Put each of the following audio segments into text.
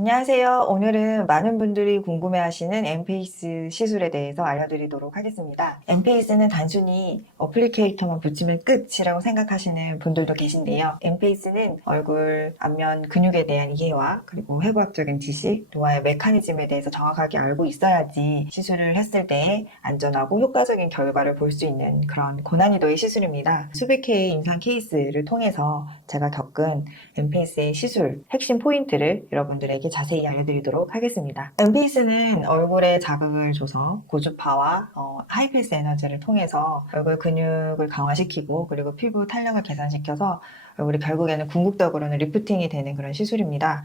안녕하세요. 오늘은 많은 분들이 궁금해하시는 엠페이스 시술에 대해서 알려드리도록 하겠습니다. 엠페이스는 단순히 어플리케이터만 붙이면 끝이라고 생각하시는 분들도 계신데요. 엠페이스는 얼굴, 안면 근육에 대한 이해와 그리고 해부학적인 지식, 노화의 메커니즘에 대해서 정확하게 알고 있어야지 시술을 했을 때 안전하고 효과적인 결과를 볼 수 있는 그런 고난이도의 시술입니다. 수백 개의 임상 케이스를 통해서 제가 겪은 엠페이스의 시술 핵심 포인트를 여러분들에게 자세히 알려드리도록 하겠습니다. 엠페이스는 얼굴에 자극을 줘서 고주파와 하이패스 에너지를 통해서 얼굴 근육을 강화시키고 그리고 피부 탄력을 개선시켜서 얼굴이 결국에는 궁극적으로는 리프팅이 되는 그런 시술입니다.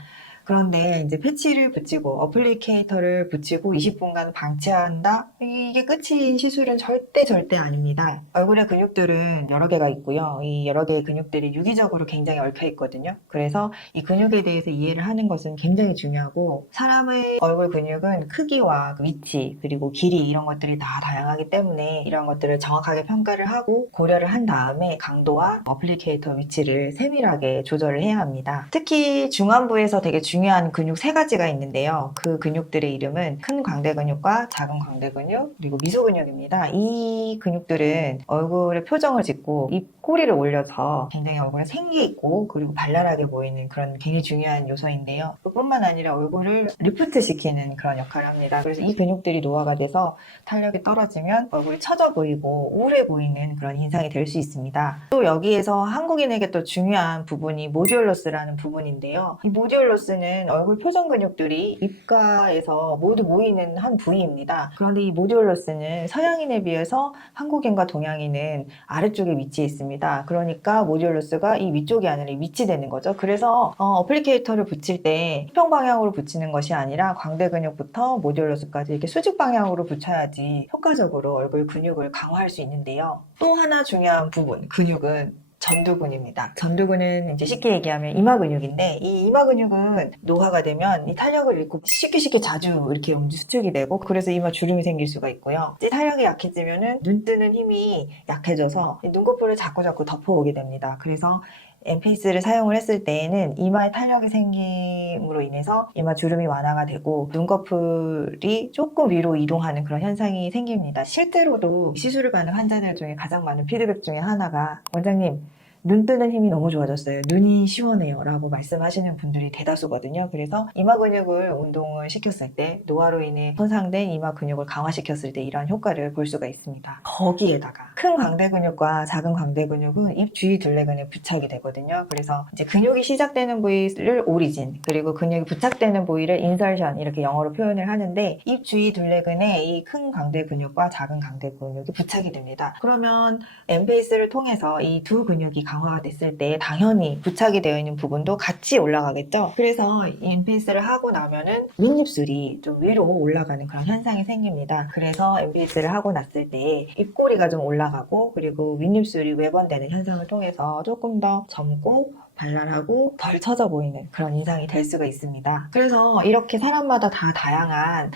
그런데 이제 패치를 붙이고 어플리케이터를 붙이고 20분간 방치한다? 이게 끝인 시술은 절대 아닙니다. 얼굴의 근육들은 여러 개가 있고요. 이 여러 개의 근육들이 유기적으로 굉장히 얽혀 있거든요. 그래서 이 근육에 대해서 이해를 하는 것은 굉장히 중요하고, 사람의 얼굴 근육은 크기와 위치 그리고 길이 이런 것들이 다 다양하기 때문에 이런 것들을 정확하게 평가를 하고 고려를 한 다음에 강도와 어플리케이터 위치를 세밀하게 조절을 해야 합니다. 특히 중안부에서 되게 중요한 근육 세 가지가 있는데요. 그 근육들의 이름은 큰 광대 근육과 작은 광대 근육 그리고 미소 근육입니다. 이 근육들은 얼굴의 표정을 짓고 입꼬리를 올려서 굉장히 얼굴에 생기 있고 그리고 발랄하게 보이는 그런 굉장히 중요한 요소인데요. 그뿐만 아니라 얼굴을 리프트 시키는 그런 역할을 합니다. 그래서 이 근육들이 노화가 돼서 탄력이 떨어지면 얼굴이 처져 보이고 우울해 보이는 그런 인상이 될 수 있습니다. 또 여기에서 한국인에게 또 중요한 부분이 모듈러스라는 부분인데요. 이 모듈러스는 얼굴 표정 근육들이 입가에서 모두 모이는 한 부위입니다. 그런데 이 모듈러스는 서양인에 비해서 한국인과 동양인은 아래쪽에 위치해 있습니다. 그러니까 모듈러스가 이 위쪽이 아니라 위치되는 거죠. 그래서 어플리케이터를 붙일 때 수평 방향으로 붙이는 것이 아니라 광대 근육부터 모듈러스까지 이렇게 수직 방향으로 붙여야지 효과적으로 얼굴 근육을 강화할 수 있는데요. 또 하나 중요한 부분, 근육은 전두근입니다. 전두근은 이제 쉽게 얘기하면 이마 근육인데, 이 이마 근육은 노화가 되면 이 탄력을 잃고 쉽게 자주 이렇게 움직 수축이 되고, 그래서 이마 주름이 생길 수가 있고요. 이 탄력이 약해지면은 눈 뜨는 힘이 약해져서 눈꺼풀을 자꾸 덮어오게 됩니다. 그래서 엠페이스를 사용을 했을 때에는 이마에 탄력이 생김으로 인해서 이마 주름이 완화가 되고 눈꺼풀이 조금 위로 이동하는 그런 현상이 생깁니다. 실제로도 시술을 받는 환자들 중에 가장 많은 피드백 중에 하나가, 원장님, 눈 뜨는 힘이 너무 좋아졌어요. 눈이 시원해요. 라고 말씀하시는 분들이 대다수거든요. 그래서 이마 근육을 운동을 시켰을 때, 노화로 인해 손상된 이마 근육을 강화시켰을 때 이러한 효과를 볼 수가 있습니다. 거기에다가 큰 광대 근육과 작은 광대 근육은 입 주위 둘레근에 부착이 되거든요. 그래서 이제 근육이 시작되는 부위를 오리진, 그리고 근육이 부착되는 부위를 인설션, 이렇게 영어로 표현을 하는데, 입 주위 둘레근에 이 큰 광대 근육과 작은 광대 근육이 부착이 됩니다. 그러면 엠페이스를 통해서 이 두 근육이 강화가 됐을 때 당연히 부착이 되어 있는 부분도 같이 올라가겠죠. 그래서 엠페이스를 하고 나면은 윗입술이 좀 위로 올라가는 그런 현상이 생깁니다. 그래서 엠페이스를 하고 났을 때 입꼬리가 좀 올라가고 그리고 윗입술이 외번되는 현상을 통해서 조금 더 젊고 발랄하고 덜 처져 보이는 그런 인상이 될 수가 있습니다. 그래서 이렇게 사람마다 다 다양한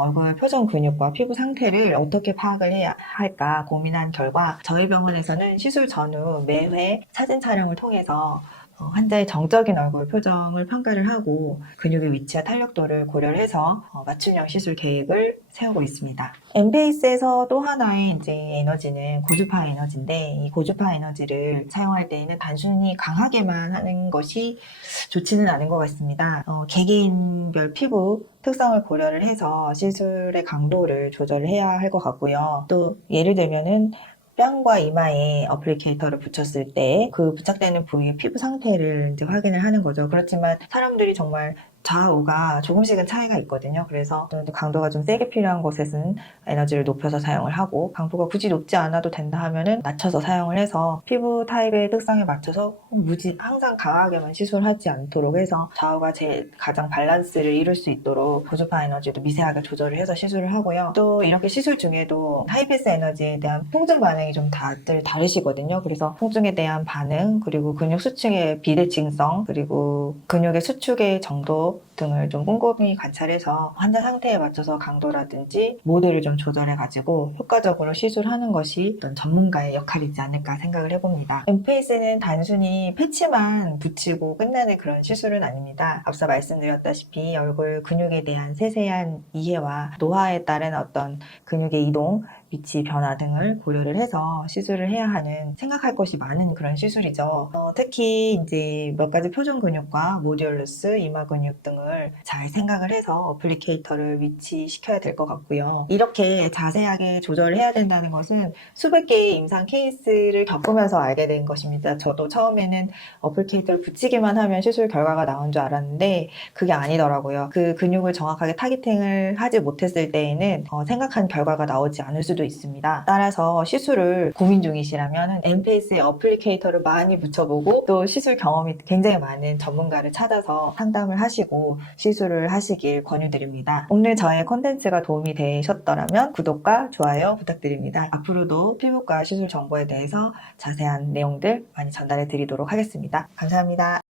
얼굴 표정 근육과 피부 상태를 어떻게 파악을 해야 할까 고민한 결과, 저희 병원에서는 시술 전후 매회 사진 촬영을 통해서 환자의 정적인 얼굴 표정을 평가를 하고 근육의 위치와 탄력도를 고려를 해서 맞춤형 시술 계획을 세우고 있습니다. 엠페이스에서 또 하나의 이제 에너지는 고주파 에너지인데, 이 고주파 에너지를 사용할 때에는 단순히 강하게만 하는 것이 좋지는 않은 것 같습니다. 개개인별 피부 특성을 고려를 해서 시술의 강도를 조절을 해야 할 것 같고요. 또 예를 들면은 뺨과 이마에 어플리케이터를 붙였을 때 그 부착되는 부위의 피부 상태를 이제 확인을 하는 거죠. 그렇지만 사람들이 정말 좌우가 조금씩은 차이가 있거든요. 그래서 강도가 좀 세게 필요한 곳에서는 에너지를 높여서 사용을 하고, 강도가 굳이 높지 않아도 된다 하면은 낮춰서 사용을 해서 피부 타입의 특성에 맞춰서 무지 항상 강하게만 시술하지 않도록 해서 좌우가 가장 밸런스를 이룰 수 있도록 고주파 에너지도 미세하게 조절을 해서 시술을 하고요. 또 이렇게 시술 중에도 하이패스 에너지에 대한 통증 반응이 좀 다들 다르시거든요. 그래서 통증에 대한 반응, 그리고 근육 수축의 비대칭성, 그리고 근육의 수축의 정도 등을 좀 꼼꼼히 관찰해서 환자 상태에 맞춰서 강도라든지 모드를 좀 조절해가지고 효과적으로 시술하는 것이 어떤 전문가의 역할이지 않을까 생각을 해봅니다. 엠페이스는 단순히 패치만 붙이고 끝나는 그런 시술은 아닙니다. 앞서 말씀드렸다시피 얼굴 근육에 대한 세세한 이해와 노화에 따른 어떤 근육의 이동, 위치 변화 등을 고려를 해서 시술을 해야 하는 생각할 것이 많은 그런 시술이죠. 특히 이제 몇 가지 표준 근육과 모듈러스, 이마 근육 등을 잘 생각을 해서 어플리케이터를 위치시켜야 될 것 같고요. 이렇게 자세하게 조절을 해야 된다는 것은 수백 개의 임상 케이스를 겪으면서 알게 된 것입니다. 저도 처음에는 어플리케이터를 붙이기만 하면 시술 결과가 나온 줄 알았는데 그게 아니더라고요. 그 근육을 정확하게 타겟팅을 하지 못했을 때에는 생각한 결과가 나오지 않을 수도 있습니다. 따라서 시술을 고민 중이시라면 엠페이스의 어플리케이터를 많이 붙여보고 또 시술 경험이 굉장히 많은 전문가를 찾아서 상담을 하시고 시술을 하시길 권유드립니다. 오늘 저의 콘텐츠가 도움이 되셨더라면 구독과 좋아요 부탁드립니다. 앞으로도 피부과 시술 정보에 대해서 자세한 내용들 많이 전달해 드리도록 하겠습니다. 감사합니다.